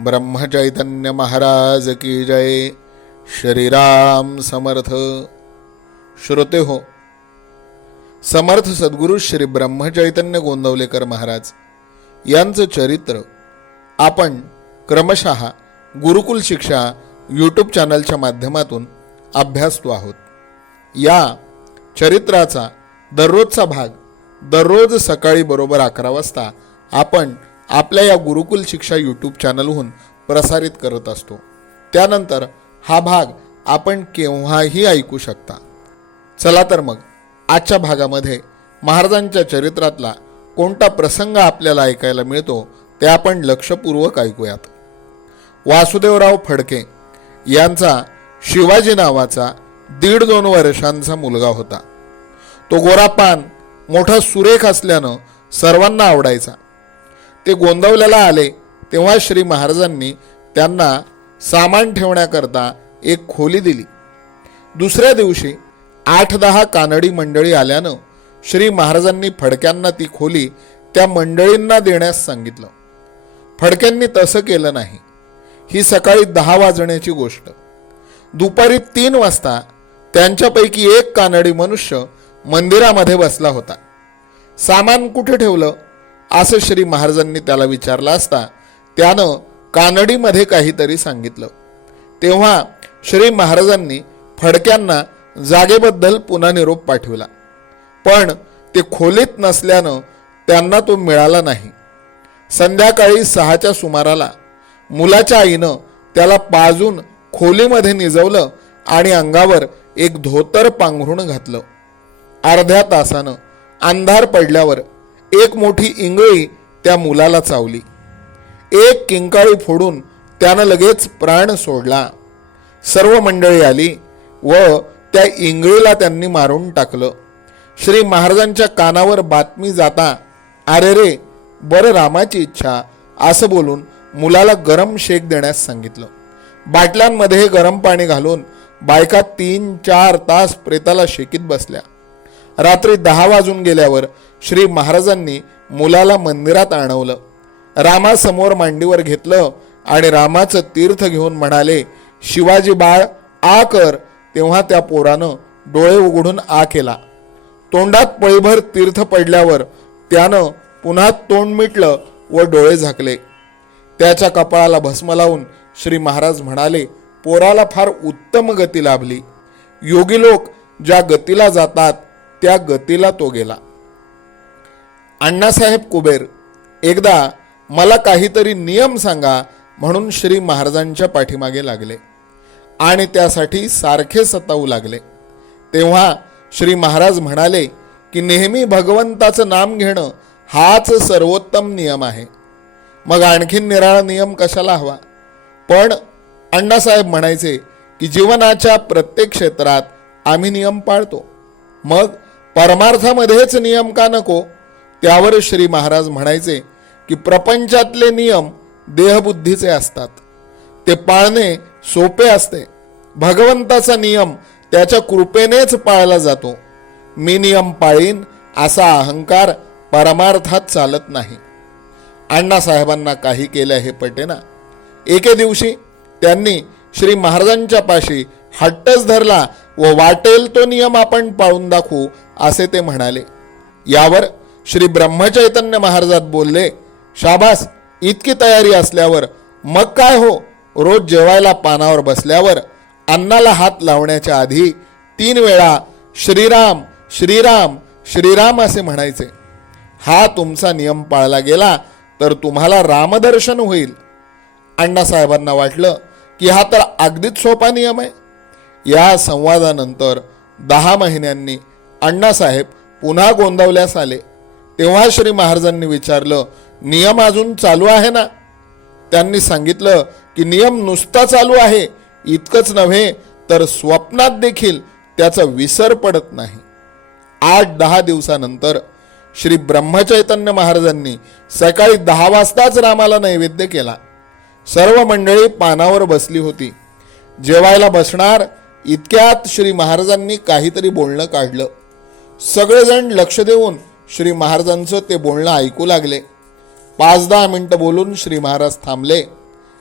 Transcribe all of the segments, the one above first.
ब्रह्मचैतन्य महाराज की जय। श्रीराम समर्थ। श्रोते हो समर्थ सद्गुरू श्री ब्रह्मचैतन्य गोंदवलेकर महाराज यांचं चरित्र आपण क्रमशः गुरुकुल शिक्षा यूट्यूब चॅनलच्या माध्यमातून अभ्यासतो आहोत. या चरित्राचा दररोजचा भाग दररोज सकाळी बरोबर अकरा वाजता आपण आपल्या या गुरुकुल शिक्षा यूट्यूब चॅनलहून प्रसारित करत असतो. त्यानंतर हा भाग आपण केव्हाही ऐकू शकता. चला तर मग आजच्या भागामध्ये महाराजांच्या चरित्रातला कोणता प्रसंग आपल्याला ऐकायला मिळतो ते आपण लक्षपूर्वक ऐकूयात. वासुदेवराव फडके यांचा शिवाजी नावाचा दीड दोन वर्षांचा मुलगा होता. तो गोरापान मोठा सुरेख असल्यानं सर्वांना आवडायचा. ते गोंदवल्याला आले तेव्हा श्री महाराजांनी त्यांना सामान ठेवण्याकरता एक खोली दिली. दुसऱ्या दिवशी आठ दहा कानडी मंडळी आल्यानं श्री महाराजांनी फडक्यांना ती खोली त्या मंडळींना देण्यास सांगितलं. फडक्यांनी तसं केलं नाही. ही सकाळी दहा वाजण्याची गोष्ट. दुपारी तीन वाजता त्यांच्यापैकी एक कानडी मनुष्य मंदिरामध्ये बसला होता. सामान कुठे ठेवलं? असं श्री महाराजांनी त्याला विचारलं असता त्यानं कानडीमध्ये काहीतरी सांगितलं. तेव्हा श्री महाराजांनी फडक्यांना जागेबद्दल पुन्हा निरोप पाठविला. पण ते खोलीत नसल्यानं त्यांना तो मिळाला नाही. संध्याकाळी सहाच्या सुमाराला मुलाच्या आईनं त्याला पाजून खोलीमध्ये निजवलं आणि अंगावर एक धोतर पांघरून घातलं. अर्ध्या तासानं अंधार पडल्यावर एक मोठी इंगळी त्या मुलाला चावली. एक किंकाळी फोडून त्यानं लगेच प्राण सोडला. सर्व मंडळी आली व त्या इंगळीला त्यांनी मारून टाकलं. श्री महाराजांच्या कानावर बातमी जाता अरे रे बरं रामाची इच्छा असं बोलून मुलाला गरम शेक देण्यास सांगितलं. बाटल्यांमध्ये गरम पाणी घालून बायका तीन चार तास प्रेताला शेकीत बसल्या. रात्री दहा वाजून गेल्यावर श्री महाराजांनी मुलाला मंदिरात आणवलं. रामासमोर मांडीवर घेतलं आणि रामाचं तीर्थ घेऊन म्हणाले शिवाजी बाळ आ कर. तेव्हा त्या पोरानं डोळे उघडून आ केला. तोंडात पळीभर तीर्थ पडल्यावर त्यानं पुन्हा तोंड मिटलं व डोळे झाकले. त्याच्या कपाळाला भस्म लावून श्री महाराज म्हणाले पोराला फार उत्तम गती लाभली. योगी लोक ज्या गतीला जातात त्या गतीला तो गेला. अण्णासाहेब कुबेर एकदा मला काहीतरी नियम सांगा म्हणून श्री महाराजांच्या पाठीमागे लागले आणि त्यासाठी सारखे सतावू लागले. तेव्हा श्री महाराज म्हणाले की नेहमी भगवंताचं नाम घेणं हाच सर्वोत्तम नियम आहे. मग आणखीन निराळा नियम कशाला हवा? पण अण्णासाहेब म्हणायचे की जीवनाच्या प्रत्येक क्षेत्रात आम्ही नियम पाळतो. मग परमार्थामध्येच नियम का नको? त्यावर श्री महाराज म्हणायचे की प्रपंचातले नियम देहबुद्धीचे असतात. ते पाळणे सोपे असते. भगवंताचा नियम त्याच्या कृपेनेच पाळला जातो. मी नियम पाळीन असा अहंकार परमार्थात चालत नाही. अण्णासाहेबांना काही केलं हे पटेना. एके दिवशी त्यांनी श्री महाराजांच्या पाशी हट्टच धरला व वाटेल तो नियम आपण पाळून दाखवू असे ते म्हणाले. यावर श्री ब्रह्मचैतन्य महाराजात बोलले शाबास इतकी तयारी असल्यावर मग काय हो? रोज जेवायला पानावर बसल्यावर अन्नाला हात लावण्याच्या आधी तीन वेळा श्रीराम श्रीराम श्रीराम असे म्हणायचे. हा तुमचा नियम पाळला गेला तर तुम्हाला रामदर्शन होईल. अण्णासाहेबांना वाटलं की हा तर अगदीच सोपा नियम आहे. या संवादानंतर दहा महिन्यांनी अण्णासाहेब पुन्हा गोंदवल्यास आले. तेव्हा श्री महाराजांनी विचारलं नियम अजून चालू आहे ना? त्यांनी सांगितलं की नियम नुसता चालू आहे इतकंच नव्हे तर स्वप्नात देखील त्याचा विसर पडत नाही. आठ दहा दिवसानंतर श्री ब्रह्मचैतन्य महाराजांनी सकाळी दहा वाजताच रामाला नैवेद्य केला. सर्व मंडळी पानावर बसली होती. जेवायला बसणार इतक्यात श्री महाराजांनी काहीतरी बोलणं काढलं. सगळेजण लक्ष देऊन श्री महाराजांचं ते बोलणं ऐकू लागले. पाच दहा मिनटं बोलून श्री महाराज थांबले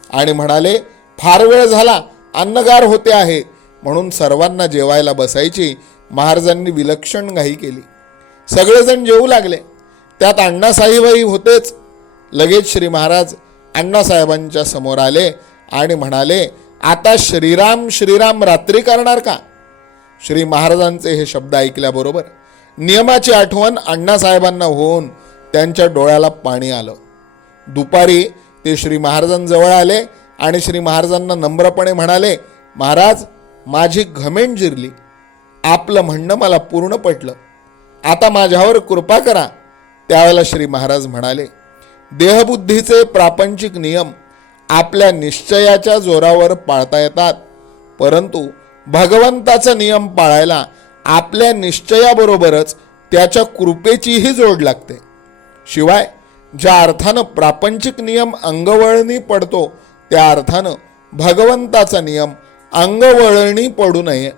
आणि म्हणाले फार वेळ झाला अन्नगार होते आहे. म्हणून सर्वांना जेवायला बसायची महाराजांनी विलक्षण घाई केली. सगळेजण जेवू लागले. त्यात अण्णासाहेबही होतेच. लगेच श्री महाराज अण्णासाहेबांच्या समोर आले आणि म्हणाले आता श्रीराम श्रीराम रात्री करणार का? श्री महाराजांचे हे शब्द ऐकल्याबरोबर नियमाची आठवण अण्णासाहेबांना होऊन त्यांच्या डोळ्याला पाणी आलं. दुपारी ते श्री महाराजांजवळ आले आणि श्री महाराजांना नम्रपणे म्हणाले महाराज माझी घमेंट जिरली. आपलं म्हणणं मला पूर्ण पटलं. आता माझ्यावर कृपा करा. त्यावेळेला श्री महाराज म्हणाले देहबुद्धीचे प्रापंचिक नियम आपल्या निश्चयाच्या जोरावर पाळता येतात. परंतु भगवंताचा नियम पाळायला आपल्या निश्चयाबरोबरच त्याच्या कृपेचीही जोड लागते. शिवाय ज्या अर्थानं प्रापंचिक नियम अंगवळणी पडतो त्या अर्थानं भगवंताचा नियम अंगवळणी पडू नये.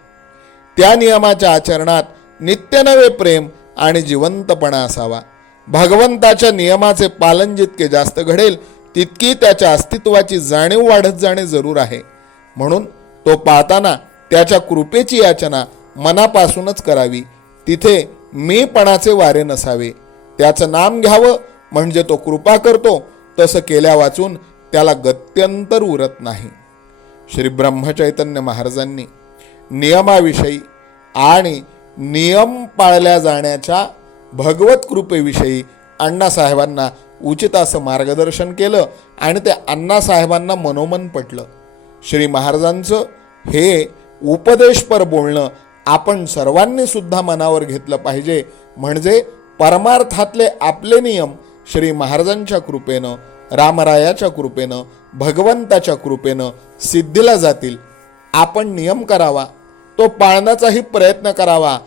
त्या नियमाच्या आचरणात नित्य नवे प्रेम आणि जिवंतपणा असावा. भगवंताच्या नियमाचे पालन जितके जास्त घडेल तितकी त्याच्या अस्तित्वाची जाणीव वाढत जाणे जरूर आहे. म्हणून तो पाहताना त्याच्या कृपेची याचना मनापासूनच करावी. तिथे मीपणाचे वारे नसावे. त्याचं नाम घ्यावं म्हणजे तो कृपा करतो. तसं केल्या वाचून त्याला गत्यंतर उरत नाही. श्री ब्रह्मचैतन्य महाराजांनी नियमाविषयी आणि नियम पाळल्या जाण्याच्या भगवत कृपेविषयी अण्णासाहेबांना उचित असं मार्गदर्शन केलं आणि ते अण्णासाहेबांना मनोमन पटलं. श्री महाराजांचं हे उपदेशपर बोलणं आपण सर्वांनी सुद्धा मनावर घेतलं पाहिजे. म्हणजे परमार्थातले आपले नियम श्री महाराजांच्या कृपेनं रामरायाच्या कृपेनं भगवंताच्या कृपेनं सिद्धीला जातील. आपण नियम करावा. तो पाळण्याचाही प्रयत्न करावा.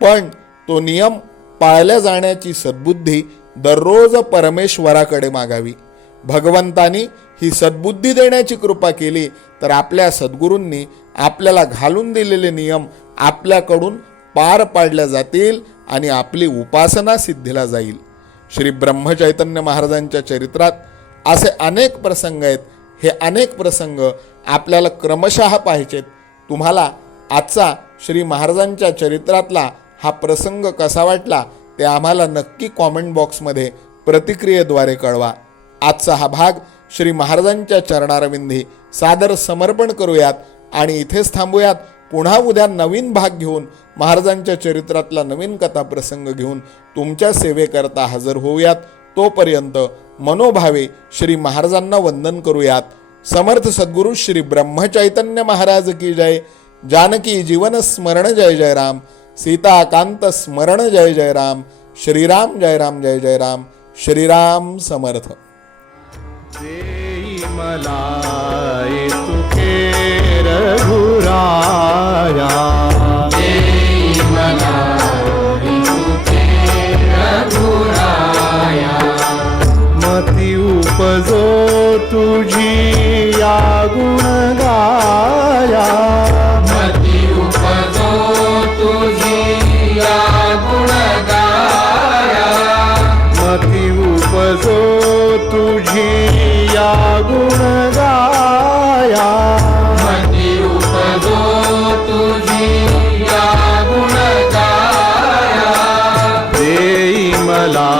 पण तो नियम पाळल्या जाण्याची सद्बुद्धी दररोज परमेश्वराकडे मागावी. भगवंतानी ही सद्बुद्धी देण्याची कृपा केली तर आपल्या सद्गुरूंनी आपल्याला घालून दिलेले नियम आपल्याकडून पार पाडल्या जातील आणि आपली उपासना सिद्धीला जाईल. श्री ब्रह्मचैतन्य महाराजांच्या चरित्रात असे अनेक प्रसंग आहेत. हे अनेक प्रसंग आपल्याला क्रमशः पाहिजेत तुम्हाला आजचा श्री महाराजांच्या चरित्रातला हा प्रसंग कसा वाटला ते आम्हाला नक्की कॉमेंट बॉक्समध्ये प्रतिक्रियेद्वारे कळवा. आजचा हा भाग श्री महाराजांच्या चरणारविंदी सादर समर्पण करूयात आणि इथेच थांबूयात. पुन्हा उद्या नवीन भाग घेऊन महाराजांच्या चरित्रातला नवीन कथा प्रसंग घेऊन तुमच्या सेवेकरता हजर होऊयात. तोपर्यंत मनोभावे श्री महाराजांना वंदन करूयात. समर्थ सद्गुरु श्री ब्रह्मचैतन्य महाराज की जय. जानकी जीवन स्मरण जय जय राम. सीताकांत स्मरण जय जय राम. श्रीराम जय राम जय जय राम. श्रीराम समर्थ. मला तुझी या गुण गाया उपजो तुझी या गुण उपजो तुझी या उपजो तुझी या मला